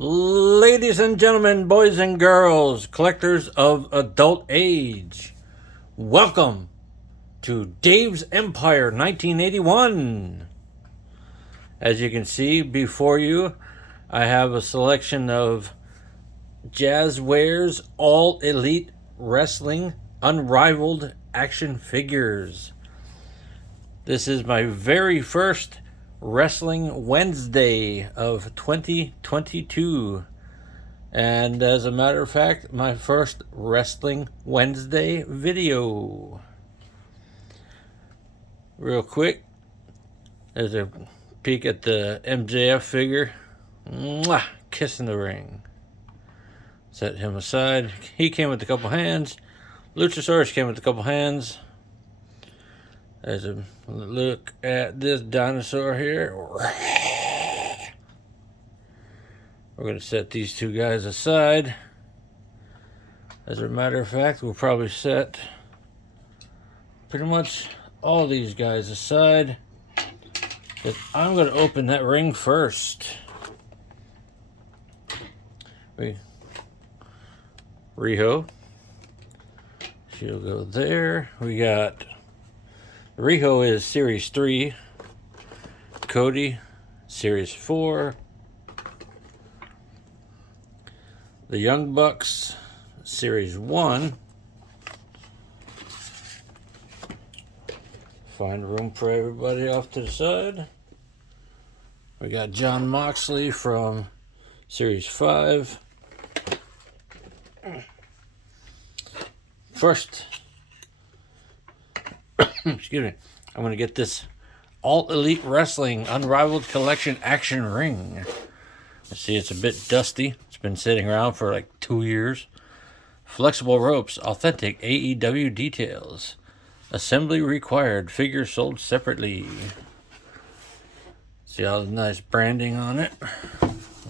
Ladies and gentlemen, boys and girls, collectors of adult age, welcome to Dave's Empire 1981. As you can see before you, I have a selection of Jazzwares All Elite Wrestling Unrivaled action figures. This is my very first Wrestling Wednesday of 2022. And as a matter of fact, my first Wrestling Wednesday video. Real quick, there's a peek at the MJF figure. Mwah! Kiss in the ring. Set him aside. He came with a couple hands. Luchasaurus came with a couple hands. There's a look at this dinosaur here. We're going to set these two guys aside. As a matter of fact, we'll probably set pretty much all these guys aside. But I'm going to open that ring first. Riho. She'll go there. We got Riho is Series 3. Cody, Series 4. The Young Bucks, Series 1. Find room for everybody off to the side. We got Jon Moxley from Series 5. First, excuse me, I'm going to get this All Elite Wrestling Unrivaled Collection action ring. Let's see, it's a bit dusty. It's been sitting around for like 2 years. Flexible ropes, authentic AEW details. Assembly required, figures sold separately. See all the nice branding on it.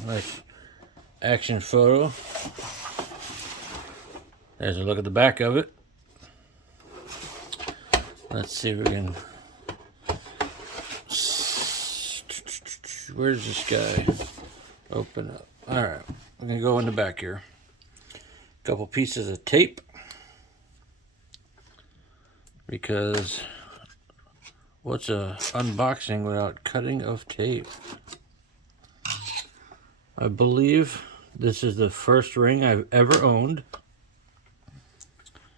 Nice action photo. There's a look at the back of it. Let's see if we can... Where's this guy? Open up. Alright, I'm going to go in the back here. A couple pieces of tape. Because what's a unboxing without cutting of tape? I believe this is the first ring I've ever owned.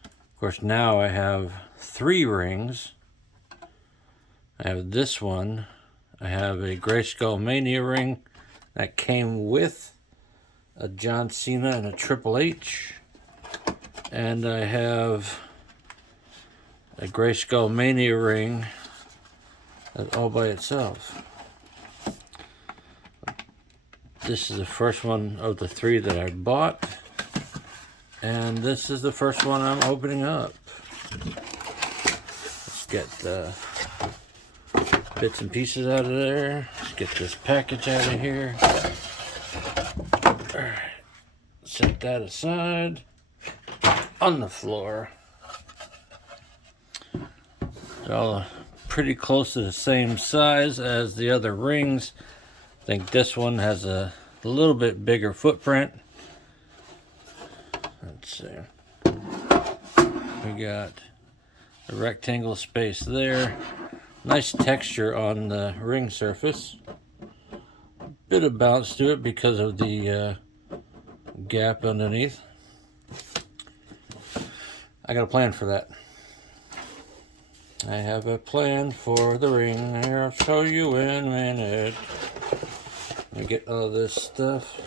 Of course, now I have 3 rings. I have this one. I have a Grayskull Mania ring that came with a John Cena and a Triple H. And I have a Grayskull Mania ring that's all by itself. This is the first one of the 3 that I bought. And this is the first one I'm opening up. Let's get the bits and pieces out of there. Let's get this package out of here. Alright. Set that aside on the floor. They're all pretty close to the same size as the other rings. I think this one has a little bit bigger footprint. Let's see. We got a rectangle space there. Nice texture on the ring surface. Bit of bounce to it because of the gap underneath. I got a plan for that. I have a plan for the ring. Here, I'll show you in a minute. Let me get all this stuff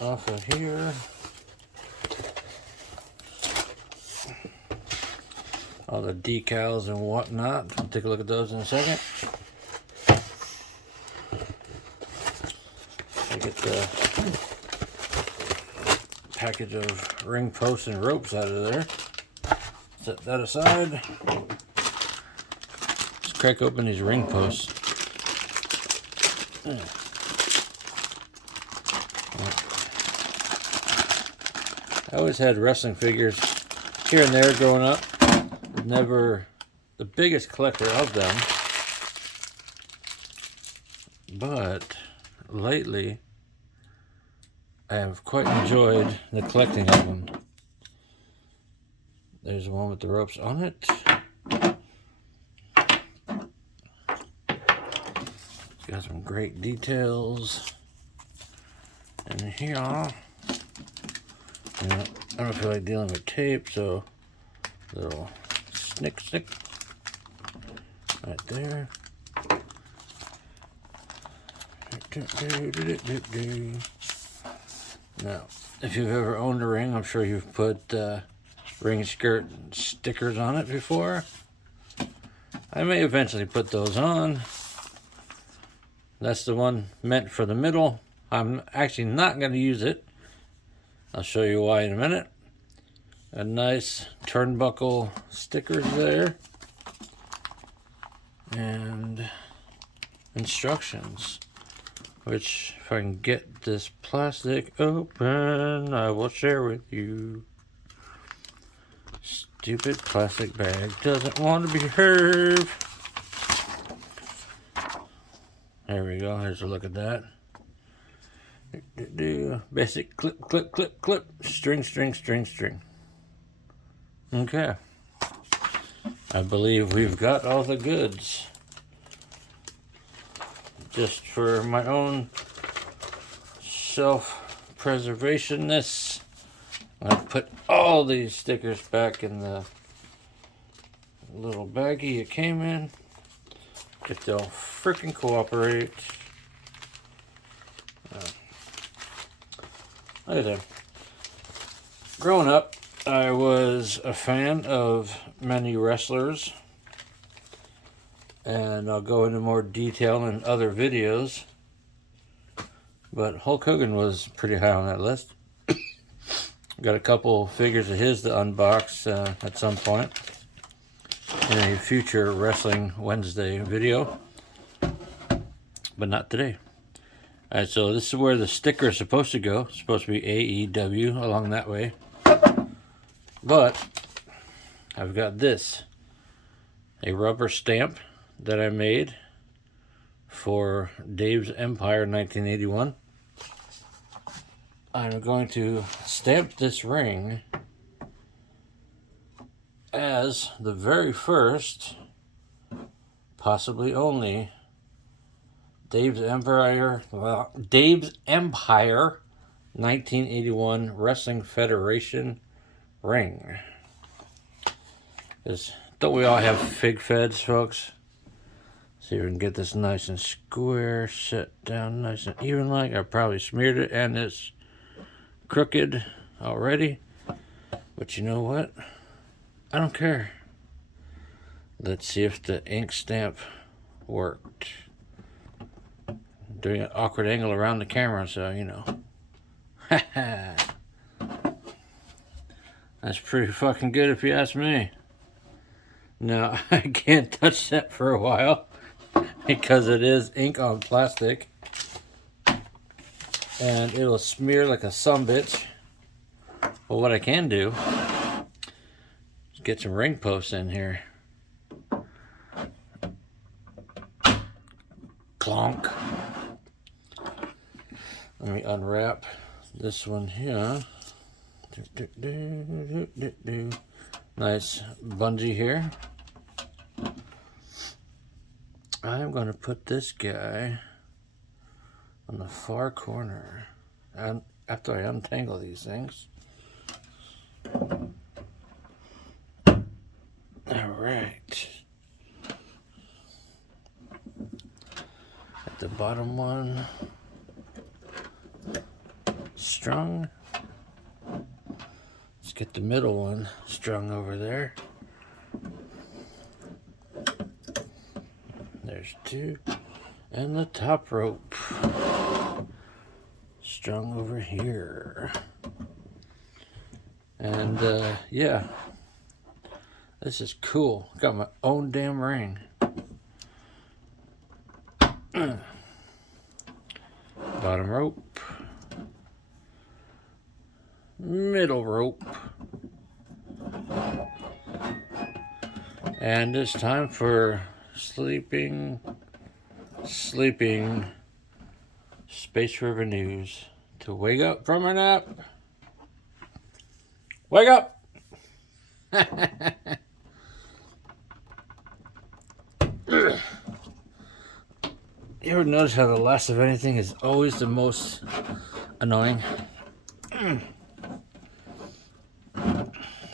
off of here. All the decals and whatnot. I'll take a look at those in a second. I get the package of ring posts and ropes out of there. Set that aside. Let's crack open these ring posts. I always had wrestling figures here and there growing up. Never the biggest collector of them, but lately I have quite enjoyed the collecting of them. There's one with the ropes on it. It's got some great details. And here, I don't feel like dealing with tape, so little snick right there. Now, if you've ever owned a ring, I'm sure you've put ring skirt stickers on it before. I may eventually put those on. That's the one meant for the middle. I'm actually not going to use it. I'll show you why in a minute. A nice turnbuckle stickers there. And instructions. Which, if I can get this plastic open, I will share with you. Stupid plastic bag doesn't want to be heard. There we go. Here's a look at that. Basic clip. String. Okay. I believe we've got all the goods. Just for my own self-preservationness, I put all these stickers back in the little baggie it came in. If they'll freaking cooperate. Look at that. Growing up, I was a fan of many wrestlers. And I'll go into more detail in other videos. But Hulk Hogan was pretty high on that list. Got a couple figures of his to unbox at some point in a future Wrestling Wednesday video. But not today. Alright, so this is where the sticker is supposed to go. It's supposed to be AEW along that way. But I've got this. A rubber stamp that I made for Dave's Empire 1981. I'm going to stamp this ring as the very first, possibly only, Dave's Empire 1981 Wrestling Federation ring. Don't we all have fig feds, folks? See if we can get this nice and square, set down nice and even like. I probably smeared it and it's crooked already. But you know what? I don't care. Let's see if the ink stamp worked. Doing an awkward angle around the camera, so you know. That's pretty fucking good if you ask me. Now, I can't touch that for a while because it is ink on plastic. And it'll smear like a sumbitch. But what I can do is get some ring posts in here. Clonk. Let me unwrap this one here. Nice bungee here. I'm going to put this guy on the far corner after I untangle these things. Alright. At the bottom one, strung. Let's get the middle one strung over there. There's two. And the top rope strung over here. And yeah, this is cool. Got my own damn ring. Bottom rope. Middle rope. And it's time for sleeping Space River News. to wake up from a nap. Wake up! You ever notice how the last of anything is always the most annoying?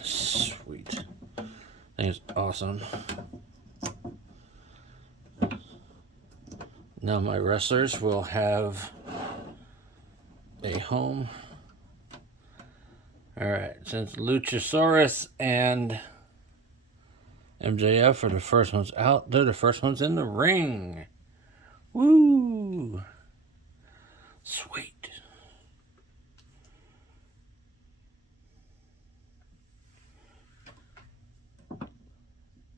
Sweet. I think it's awesome. Now my wrestlers will have a home. Alright, since Luchasaurus and MJF are the first ones out, they're the first ones in the ring. Woo! Sweet.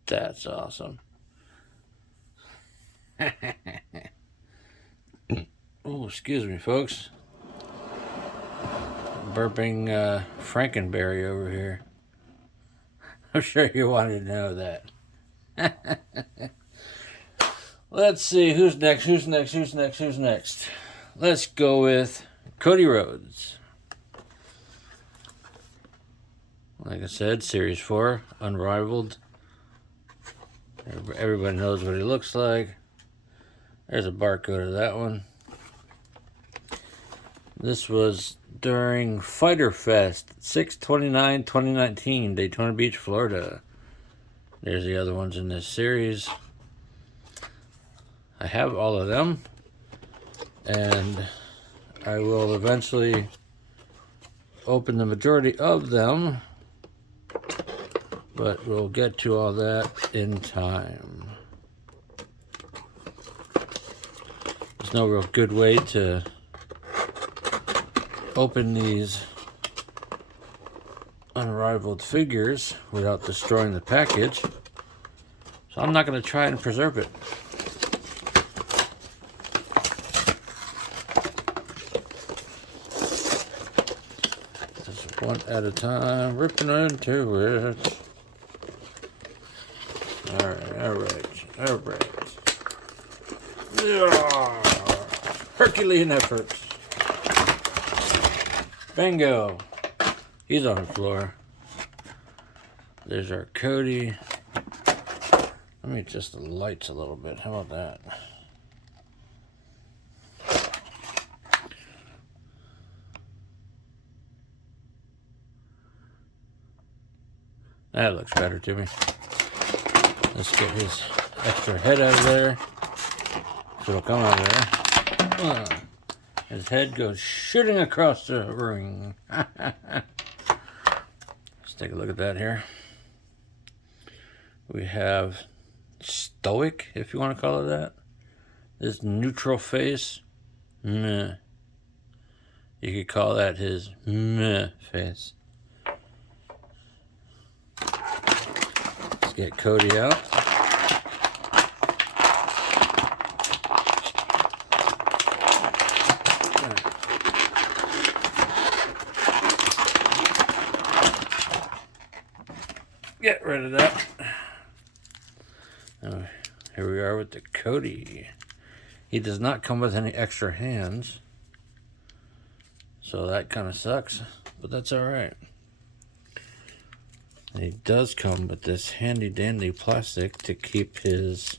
That's awesome. Oh, excuse me, folks. Burping Frankenberry over here. I'm sure you wanted to know that. Let's see, who's next? Let's go with Cody Rhodes. Like I said, Series 4, Unrivaled. Everybody knows what he looks like. There's a barcode of that one. This was during Fighter Fest, 6/29/2019, Daytona Beach, Florida. There's the other ones in this series. I have all of them, and I will eventually open the majority of them, but we'll get to all that in time. There's no real good way to open these Unrivaled figures without destroying the package, so I'm not going to try and preserve it. Just one at a time, ripping into it. Alright. Herculean effort. Bingo. He's on the floor. There's our Cody. Let me adjust the lights a little bit. How about that? That looks better to me. Let's get his extra head out of there. So it'll come out of there. His head goes shooting across the ring. Let's take a look at that here. We have Stoic, if you want to call it that. This neutral face. Meh. You could call that his meh face. Let's get Cody out. Get rid of that. Now, here we are with the Cody. He does not come with any extra hands, so that kind of sucks, but that's alright. He does come with this handy dandy plastic to keep his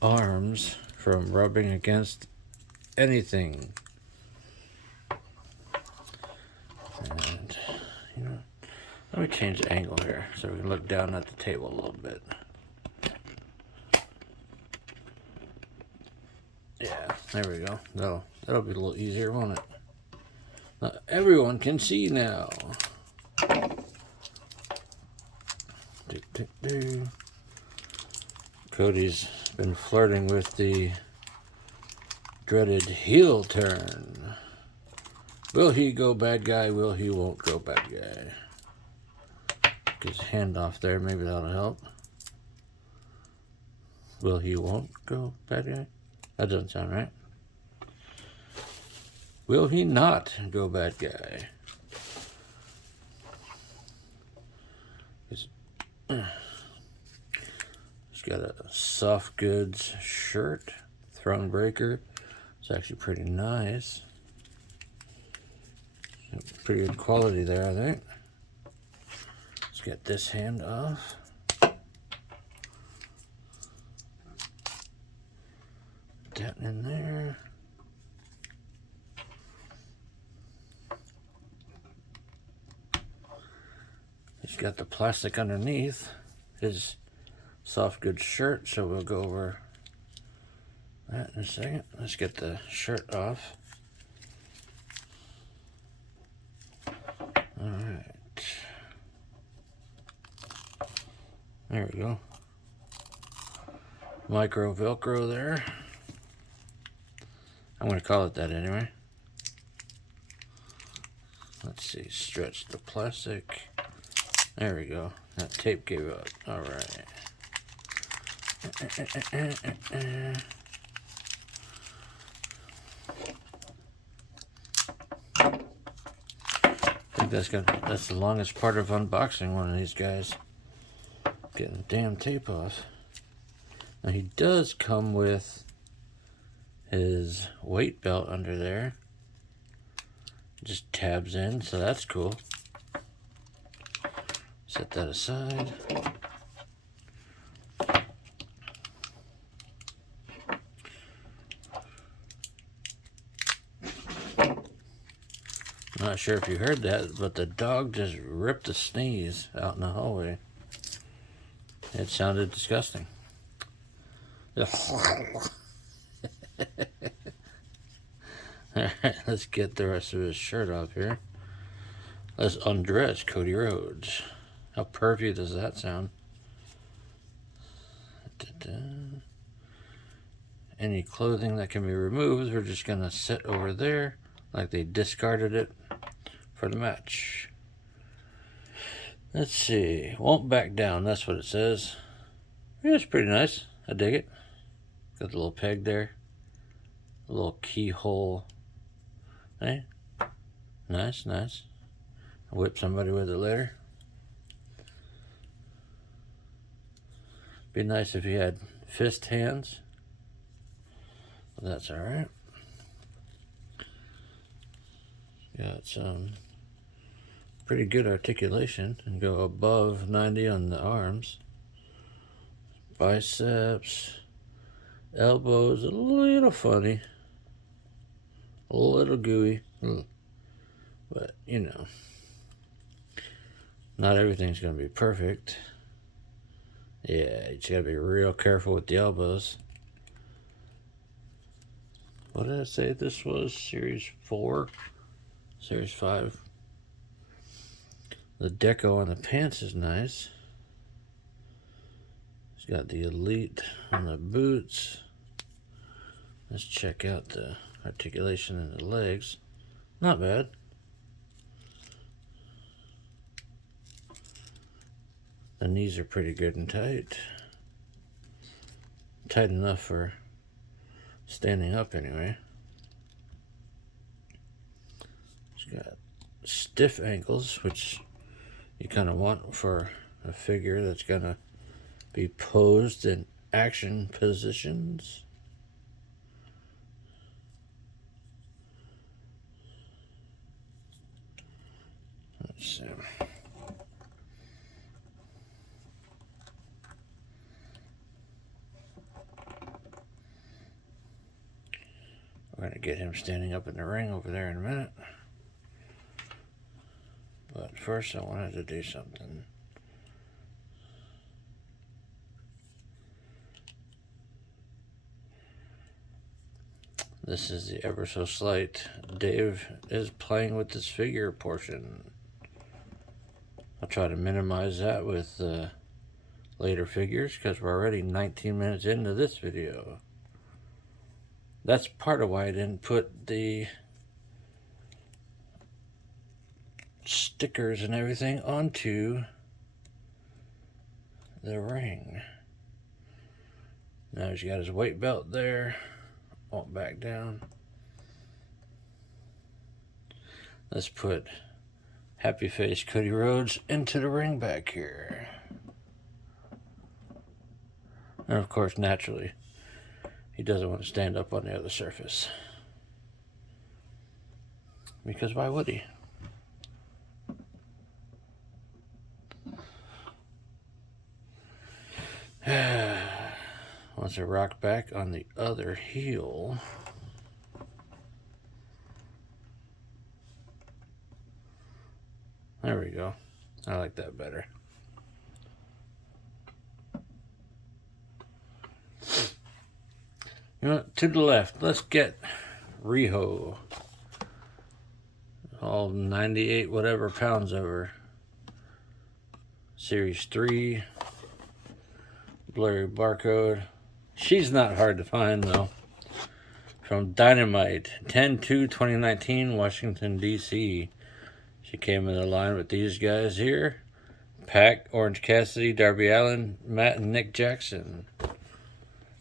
arms from rubbing against anything. And, you know, let me change the angle here so we can look down at the table a little bit. Yeah, there we go. That'll be a little easier, won't it? Now, everyone can see now. Cody's been flirting with the dreaded heel turn. Will he go bad guy? Will he won't go bad guy? Get his hand off there, maybe that'll help. Will he won't go bad guy? That doesn't sound right. Will he not go bad guy? He's got a soft goods shirt, throne breaker. It's actually pretty nice. Pretty good quality there, I think. Let's get this hand off. That in there. He's got the plastic underneath his soft goods shirt, so we'll go over that in a second. Let's get the shirt off. Alright. There we go. Micro Velcro there. I'm going to call it that anyway. Let's see. Stretch the plastic. There we go. That tape gave up. Alright. I think that's the longest part of unboxing one of these guys. Getting the damn tape off. Now he does come with his weight belt under there. Just tabs in, so that's cool. Set that aside. Not sure if you heard that, but the dog just ripped a sneeze out in the hallway. It sounded disgusting. Alright, let's get the rest of his shirt off here. Let's undress Cody Rhodes. How pervy does that sound? Any clothing that can be removed, we're just going to set over there like they discarded it for the match. Let's see. Won't back down. That's what it says. Yeah, it's pretty nice. I dig it. Got the little peg there. A little keyhole. Hey. Nice, nice. I'll whip somebody with it later. Be nice if you had fist hands. But that's alright. Got some pretty good articulation and go above 90 on the arms. Biceps, elbows, a little funny, a little gooey, but you know, not everything's going to be perfect. Yeah, you just got to be real careful with the elbows. What did I say this was? Series 4? Series 5? The deco on the pants is nice. It's got the Elite on the boots. Let's check out the articulation in the legs. Not bad. The knees are pretty good and tight. Tight enough for standing up anyway. It's got stiff ankles, which you kind of want for a figure that's going to be posed in action positions. Let's see. We're going to get him standing up in the ring over there in a minute. But first I wanted to do something. This is the ever so slight Dave is playing with this figure portion. I'll try to minimize that with later figures because we're already 19 minutes into this video. That's part of why I didn't put the stickers and everything onto the ring. Now he's got his weight belt there. Won't back down. Let's put Happy Face Cody Rhodes into the ring back here. And of course, naturally, he doesn't want to stand up on the other surface. Because why would he? to rock back on the other heel. There we go. I like that better. You know, to the left, let's get Riho. All 98 whatever pounds over. Series 3. Blurry barcode. She's not hard to find though. From Dynamite, 10/2/2019, Washington, D.C. She came in the line with these guys here. Pac, Orange Cassidy, Darby Allin, Matt, and Nick Jackson.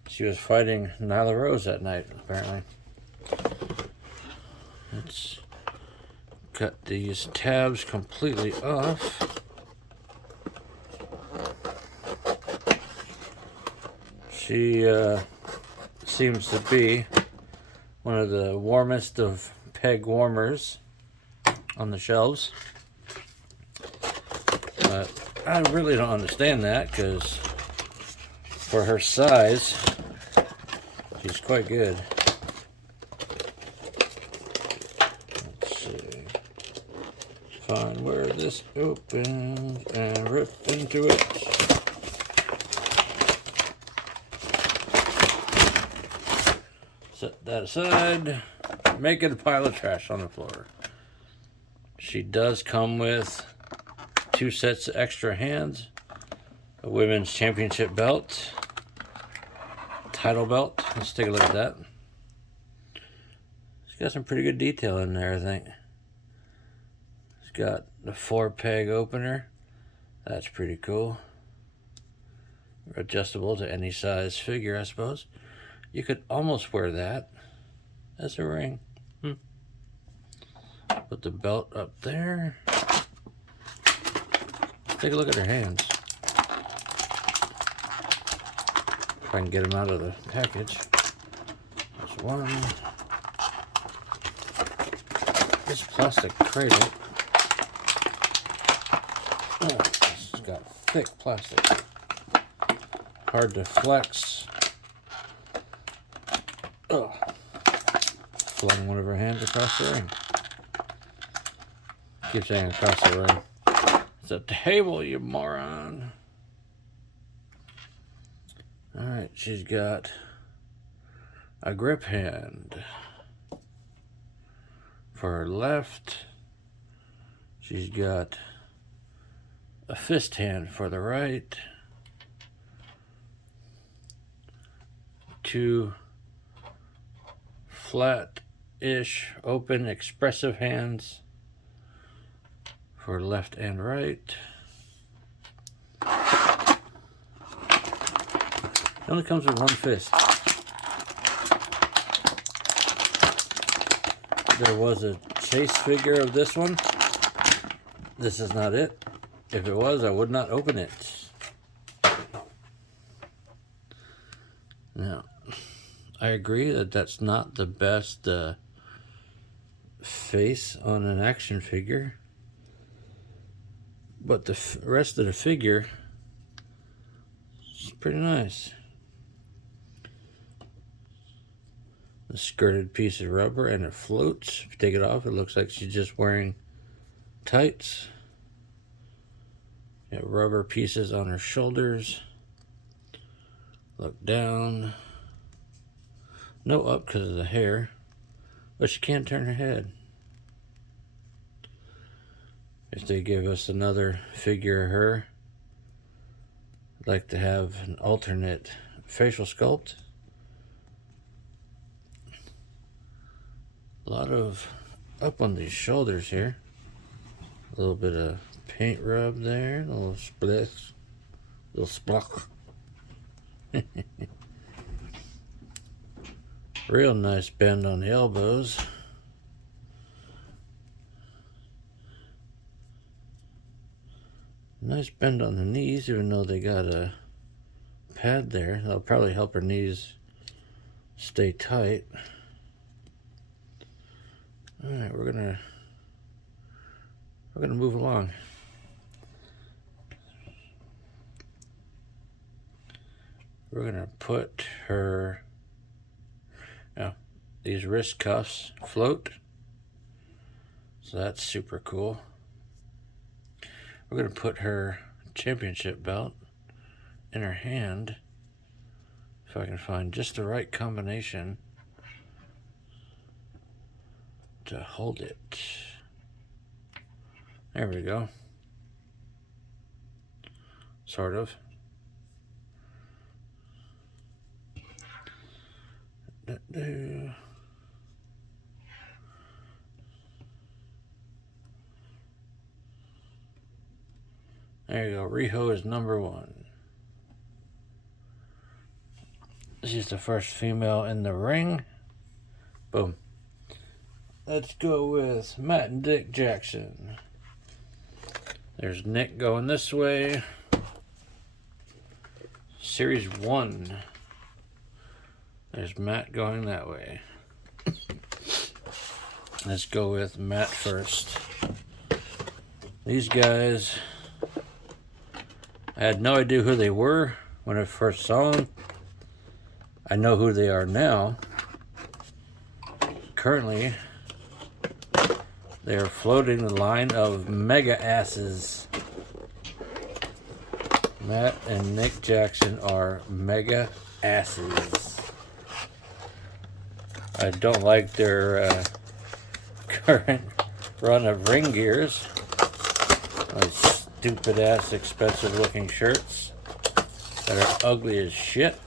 She was fighting Nyla Rose that night, apparently. Let's cut these tabs completely off. She seems to be one of the warmest of peg warmers on the shelves. But I really don't understand that, because for her size, she's quite good. Let's see. Find where this opens and rip into it. Set that aside. Make it a pile of trash on the floor. She does come with 2 sets of extra hands, a women's championship belt, title belt. Let's take a look at that. It's got some pretty good detail in there, I think. It's got the 4-peg opener. That's pretty cool. Adjustable to any size figure, I suppose. You could almost wear that as a ring. Put the belt up there. Take a look at her hands. If I can get them out of the package. There's one. This plastic crate. Oh, this has got thick plastic. Hard to flex. Oh. Flung one of her hands across the ring. Keep saying across the ring. It's a table, you moron. Alright, she's got a grip hand for her left. She's got a fist hand for the right. 2 flat-ish, open, expressive hands for left and right. It only comes with 1 fist. There was a chase figure of this one. This is not it. If it was, I would not open it. Now, I agree that that's not the best face on an action figure. But the rest of the figure is pretty nice. The skirted piece of rubber and it floats. If you take it off, it looks like she's just wearing tights. Got rubber pieces on her shoulders. Look down. No up because of the hair. But she can't turn her head. If they give us another figure of her, I'd like to have an alternate facial sculpt. A lot of up on these shoulders here. A little bit of paint rub there, a little split, a little splock. Real nice bend on the elbows. Nice bend on the knees, even though they got a pad there. That'll probably help her knees stay tight. Alright, we're gonna move along. we're going to put her, now these wrist cuffs float, so that's super cool. We're going to put her championship belt in her hand, if I can find just the right combination to hold it. There we go. Sort of. There you go. Riho is number 1. She's the first female in the ring. Boom. Let's go with Matt and Dick Jackson. There's Nick going this way. Series 1. There's Matt going that way. Let's go with Matt first. These guys, I had no idea who they were when I first saw them. I know who they are now. Currently, they are floating the line of mega asses. Matt and Nick Jackson are mega asses. I don't like their current run of ring gears. Those stupid ass expensive looking shirts that are ugly as shit.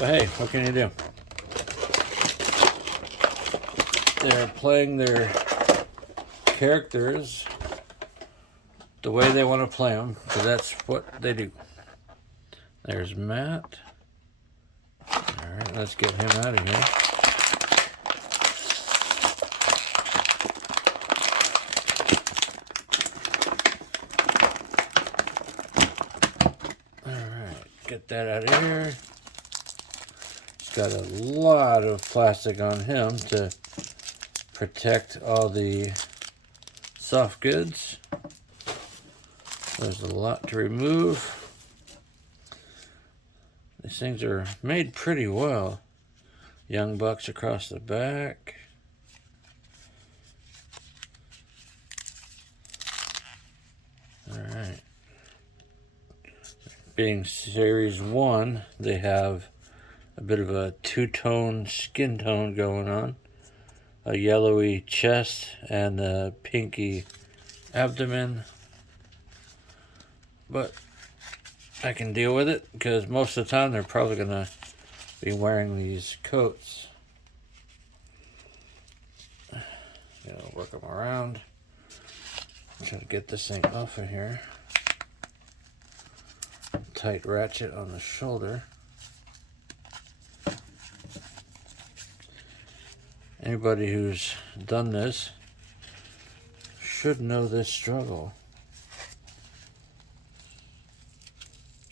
But hey, what can you do? They're playing their characters the way they want to play them, because that's what they do. There's Matt. Alright, let's get him out of here. Alright, get that out of here. He's got a lot of plastic on him to protect all the soft goods. There's a lot to remove. These things are made pretty well. Young Bucks across the back. Alright. Being Series 1, they have a bit of a two-tone skin tone going on. A yellowy chest and a pinky abdomen. But I can deal with it, because most of the time they're probably going to be wearing these coats. Work them around. Try to get this thing off of here. Tight ratchet on the shoulder. Anybody who's done this should know this struggle.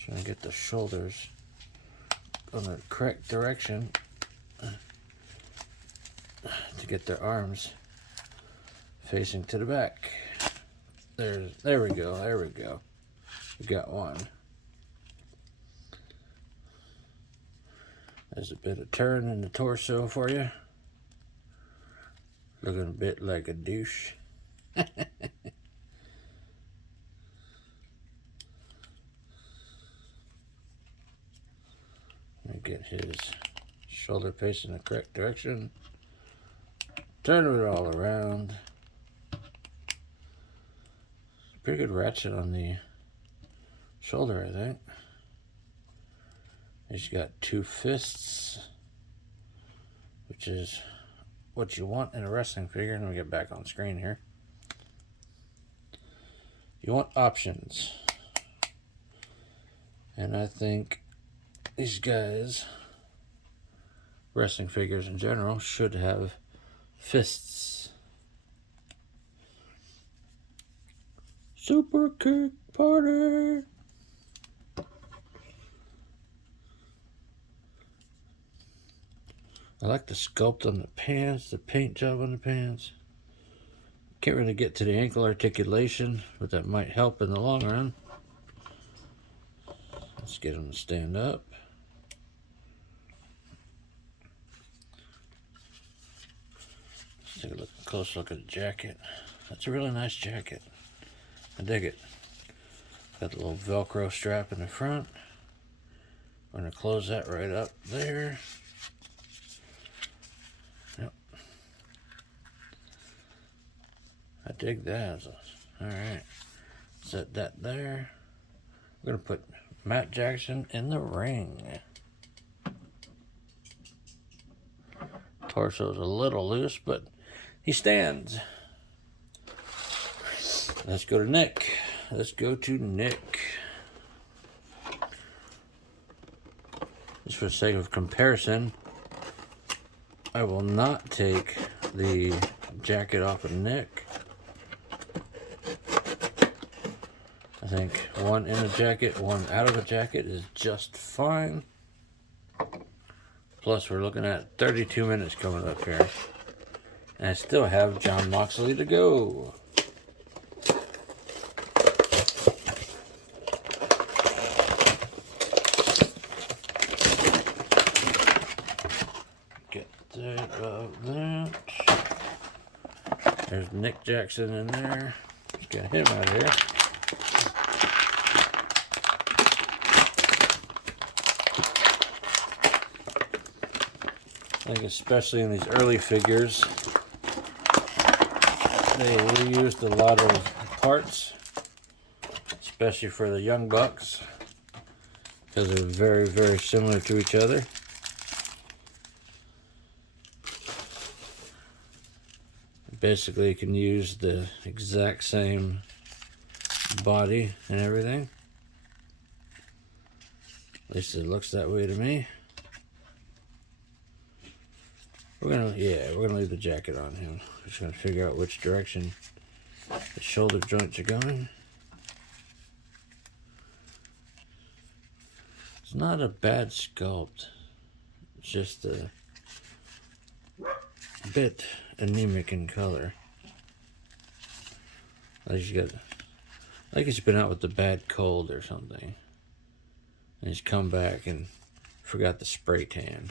Trying to get the shoulders on the correct direction to get their arms facing to the back. There we go. We got one. There's a bit of turn in the torso for you. Looking a bit like a douche. Get his shoulder facing the correct direction. Turn it all around. Pretty good ratchet on the shoulder, I think. He's got 2 fists, which is what you want in a wrestling figure. Let me get back on screen here. You want options. And I think these guys, wrestling figures in general, should have fists. Super kick party! I like the sculpt on the pants, the paint job on the pants. Can't really get to the ankle articulation, but that might help in the long run. Let's get him to stand up. Let's take a close look at the jacket. That's a really nice jacket. I dig it. Got the little Velcro strap in the front. I'm going to close that right up there. Yep. I dig that. Alright. Set that there. We're going to put Matt Jackson in the ring. Torso's a little loose, but he stands. Let's go to Nick. Let's go to Nick. Just for the sake of comparison, I will not take the jacket off of Nick. I think one in a jacket, one out of a jacket is just fine. Plus, we're looking at 32 minutes coming up here. And I still have Jon Moxley to go. Get that of that. There's Nick Jackson in there. Let's get him out of here. I think especially in these early figures, they reused a lot of parts, especially for the Young Bucks, because they're very, very similar to each other. Basically, you can use the exact same body and everything. At least it looks that way to me. We're gonna leave the jacket on him. Just gonna figure out which direction the shoulder joints are going. It's not a bad sculpt. It's just a bit anemic in color. Like he's been out with the bad cold or something, and he's come back and forgot the spray tan.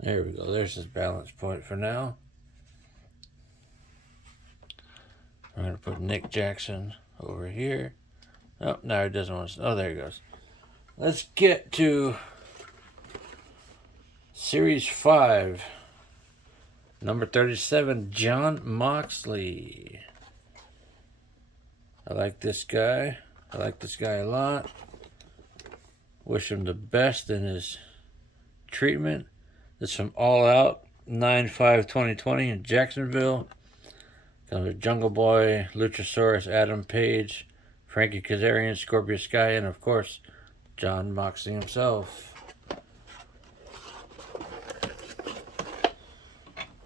There we go. There's his balance point for now. I'm going to put Nick Jackson over here. Oh, no, he doesn't want to. Oh, there he goes. Let's get to Series 5. Number 37, Jon Moxley. I like this guy. I like this guy a lot. Wish him the best in his treatment. This is from All Out, 9/5/2020 in Jacksonville. Comes with Jungle Boy, Luchasaurus, Adam Page, Frankie Kazarian, Scorpio Sky, and of course, Jon Moxley himself.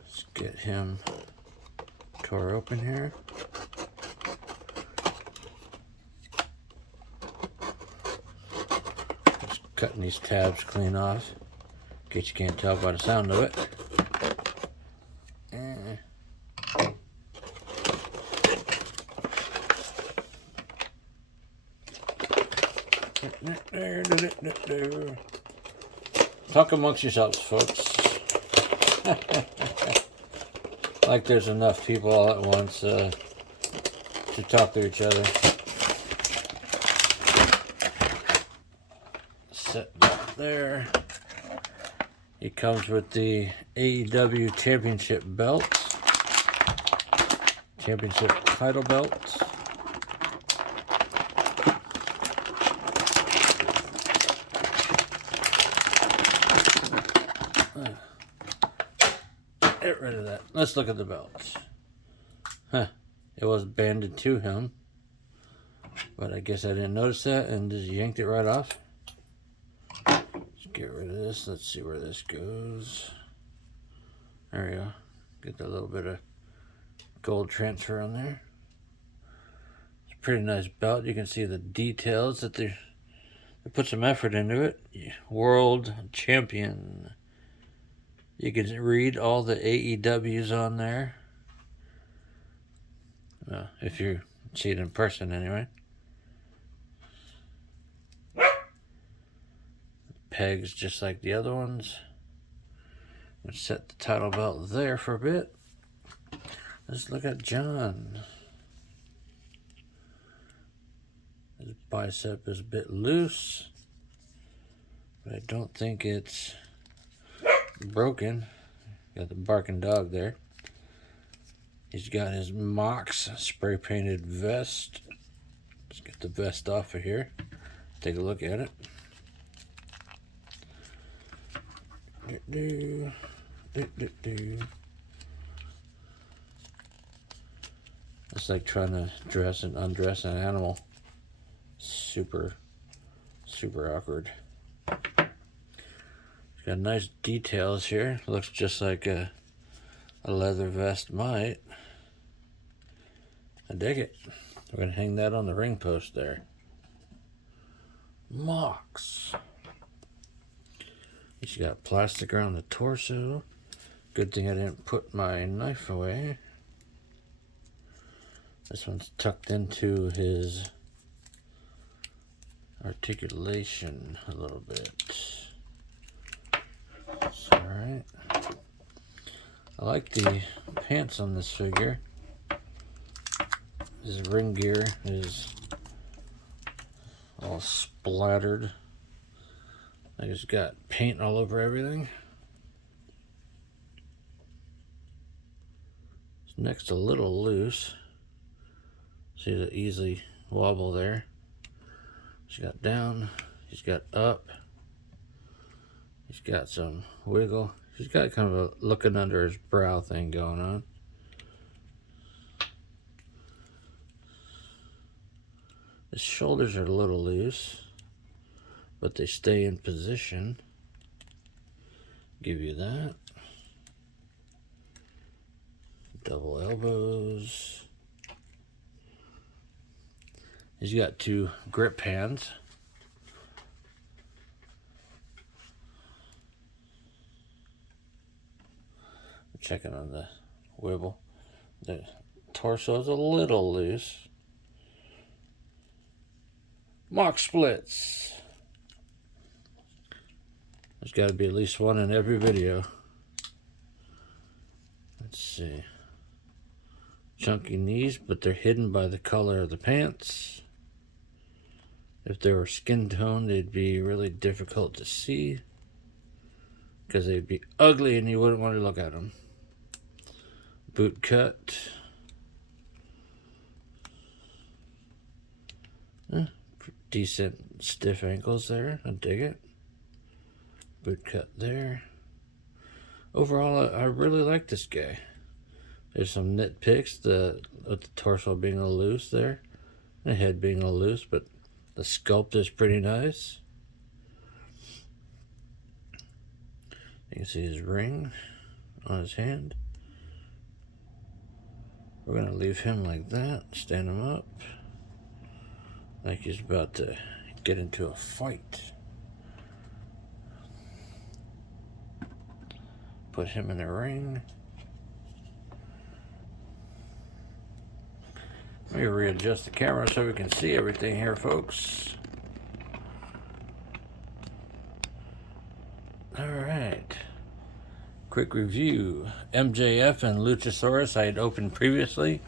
Let's get him tore open here. Just cutting these tabs clean off. In case you can't tell by the sound of it. Talk amongst yourselves, folks. Like there's enough people all at once to talk to each other. Set that there. He comes with the AEW Championship belt, Championship title belt. Get rid of that. Let's look at the belts. Huh. It was banded to him, but I guess I didn't notice that and just yanked it right off. Get rid of this. Let's see where this goes. There we go. Get that little bit of gold transfer on there. It's a pretty nice belt. You can see the details that I put some effort into it. World Champion. You can read all the AEWs on there. If you see it in person anyway. Pegs just like the other ones. I'm going to set the title belt there for a bit. Let's look at Jon. His bicep is a bit loose, but I don't think it's broken. Got the barking dog there. He's got his Mox spray painted vest. Let's get the vest off of here. Take a look at it. It's like trying to dress and undress an animal. Super awkward. It's got nice details here. Looks just like a leather vest might. I dig it. We're going to hang that on the ring post there. Mox. He's got plastic around the torso. Good thing I didn't put my knife away. This one's tucked into his articulation a little bit. Alright. I like the pants on this figure. His ring gear is all splattered. I just got paint all over everything. His neck's a little loose. See the easy wobble there. He's got down. He's got up. He's got some wiggle. He's got kind of a looking under his brow thing going on. His shoulders are a little loose, but they stay in position. Give you that. Double elbows. He's got two grip hands. I'm checking on the wibble. The torso is a little loose. Mock splits. There's got to be at least one in every video. Let's see. Chunky knees, but they're hidden by the color of the pants. If they were skin tone, they'd be really difficult to see because they'd be ugly and you wouldn't want to look at them. Boot cut. Decent stiff ankles there. I dig it. Boot cut there. Overall, I really like this guy. There's some nitpicks, with the torso being a little loose there, the head being a little loose, but the sculpt is pretty nice. You can see his ring on his hand. We're going to leave him like that, stand him up, like he's about to get into a fight. Put him in the ring. Let me readjust the camera so we can see everything here, folks. Alright. Quick review. MJF and Luchasaurus I had opened previously.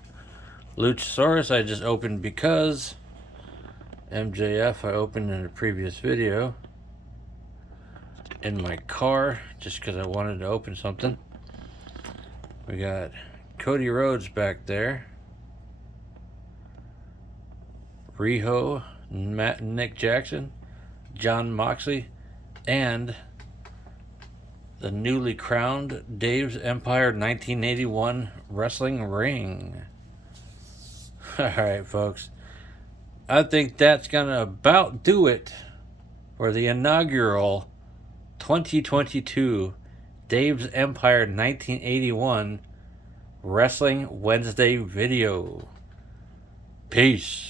Luchasaurus I just opened because MJF I opened in a previous video in my car just because I wanted to open something. We got Cody Rhodes back there. Riho, Nick Jackson, Jon Moxley, and the newly crowned Dave's Empire 1981 wrestling ring. Alright, folks. I think that's going to about do it for the inaugural 2022 Dave's Empire 1981 Wrestling Wednesday video. Peace.